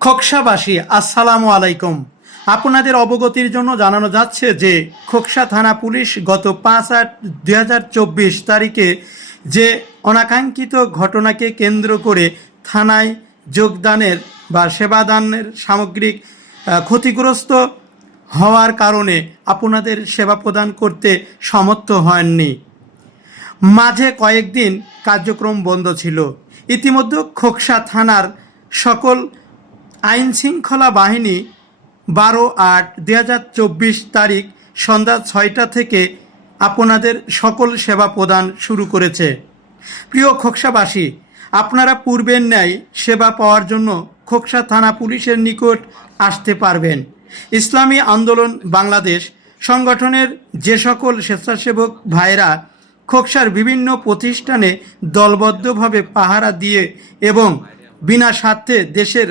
খোকসাবাসী আসসালামু আলাইকুম। আপনাদের অবগতির জন্য জানানো যাচ্ছে যে খোকসা থানা পুলিশ গত 5/8/2024 তারিখে যে অনাকাঙ্ক্ষিত ঘটনাকে কেন্দ্র করে থানায় যোগদানের বা সেবাদানের সামগ্রিক ক্ষতিগ্রস্ত হওয়ার কারণে আপনাদের সেবা প্রদান করতে সমর্থ হয়নি। মাঝে কয়েকদিন কার্যক্রম বন্ধ ছিল। ইতিমধ্যে খোকসা থানার সকল আইনশৃঙ্খলা বাহিনী 12/8/2024 তারিখ সন্ধ্যা 6টা থেকে আপনাদের সকল সেবা প্রদান শুরু করেছে। প্রিয় খোকসাবাসী, আপনারা পূর্বের ন্যায় সেবা পাওয়ার জন্য খোকসা থানা পুলিশের নিকট আসতে পারবেন। ইসলামী আন্দোলন বাংলাদেশ সংগঠনের যে সকল স্বেচ্ছাসেবক ভাইরা খোকসার বিভিন্ন প্রতিষ্ঠানে দলবদ্ধভাবে পাহারা দিয়ে এবং বিনা স্বার্থে দেশের